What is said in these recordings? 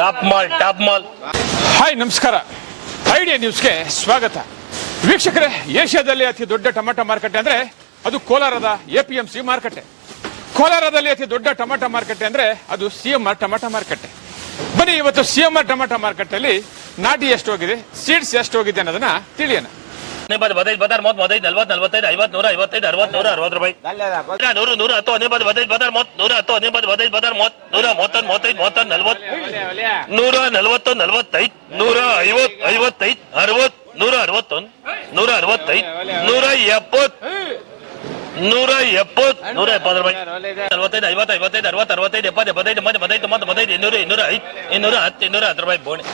Top mall. Hi, ನಮಸ್ಕಾರ. Idea ನ್ಯೂಸ್ಗೆ ಸ್ವಾಗತ. ವೀಕ್ಷಕರೇ, ಏಷ್ಯಾದಲ್ಲಿ ಅತಿ ದೊಡ್ಡ ಟೊಮೆಟೊ ಮಾರುಕಟ್ಟೆ ಅಂದ್ರೆ ಅದು ಕೋಲಾರದ APMC ಮಾರುಕಟ್ಟೆ. ಕೋಲಾರದಲ್ಲಿ ಅತಿ ದೊಡ್ಡ ಟೊಮೆಟೊ ಮಾರುಕಟ್ಟೆ ಅಂದ್ರೆ ಅದು CMR ಟೊಮೆಟೊ ಮಾರುಕಟ್ಟೆ. ಬನ್ನಿ, ಇವತ್ತು CMR ಟೊಮೆಟೊ ಮಾರುಕಟ್ಟೆಯಲ್ಲಿ ನಾಟಿ ಎಷ್ಟು ಹೋಗಿದೆ, ಸೀಡ್ಸ್ ಎಷ್ಟು ಹೋಗಿದೆ ಅನ್ನೋದನ್ನ ತಿಳಿಯೋಣ. 15 15 30 35 40 45 50 100 55 60 100 ರೂಪಾಯಿ 100 100 10 15 15 30 100 10 15 15 30 100 30 35 30 40 140 45 150 55 60 161 165 170 170 ರೂಪಾಯಿ 45 50 55 60 65 70 75 85 90 200 205 210 ರೂಪಾಯಿ ಬೋಣಿ.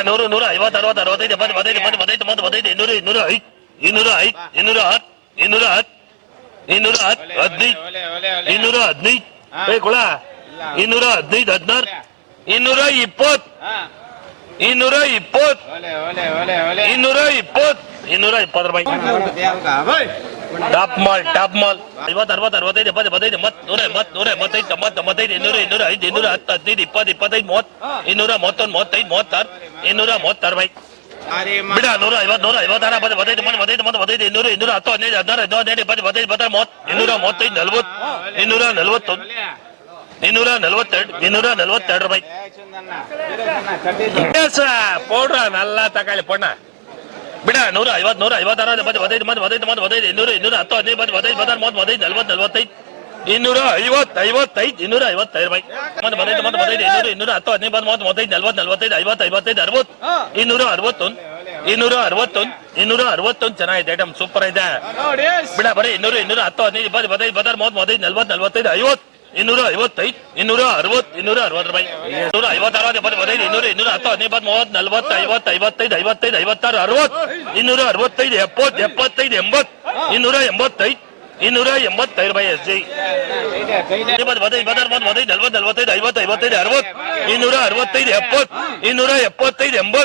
100 100 150 60 65 75 85 15 15 200 205 210 215 ಕೊಳ 215 16 220 220 ರೂಪಾಯಿ. ಟಾಪ್ ಮಾಲ್ 50 60 65 70 75 100 100 185 90 95 200 205 210 15 20 25 30 231 35 36 ರೂಪಾಯಿ. ಬಿಡ 150 150 15 15 15 200 210 15 16 15 15 20 30 235 40 242 ರೂಪಾಯಿ. ಪೌಡ್ರ ನಲ್ಲ ತಗೊಳ್ಳಿ ಪೊಣ್ಣ. ಬಿಡ 150 150 15 15 15 15 200 210 15 15 16 35 40 45 250 255 ರೂಪಾಯಿ. 15 15 15 200 210 15 35 40 45 50 55 60 261 ಚೆನ್ನಾಗಿದೆ, ಐಟಮ್ ಸೂಪರ್ ಇದೆ. ಬಿಡ ಬರೀ 200 210 15 15 16 35 40 45 50 255 260 ರೂಪಾಯಿ. 150 15 15 200 210 15 30 40 50 55 55 56 60 265 70 75 80 285 285 ರೂಪಾಯಿ SG. 15 15 15 45 40 45 50 55 60 265 70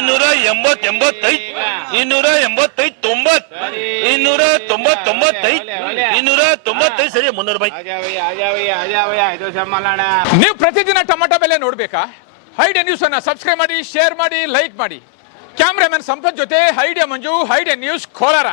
275 80 280 85 290 295 ಸರಿ 300 ರೂಪಾಯಿ. ನೀವು ಪ್ರತಿದಿನ ಟೊಮೆಟೊ ಬೆಲೆ ನೋಡ್ಬೇಕಾ? ಐಡಿಯಾ ನ್ಯೂಸ್ ಅನ್ನ ಸಬ್ಸ್ಕ್ರೈಬ್ ಮಾಡಿ, ಶೇರ್ ಮಾಡಿ, ಲೈಕ್ ಮಾಡಿ. ಕ್ಯಾಮ್ರಾಮನ್ ಸಂಪತ್ ಜೊತೆ ಐಡಿಯಾ ಮಂಜು, ಐಡಿಯಾ ನ್ಯೂಸ್ ಕೋಲಾರ.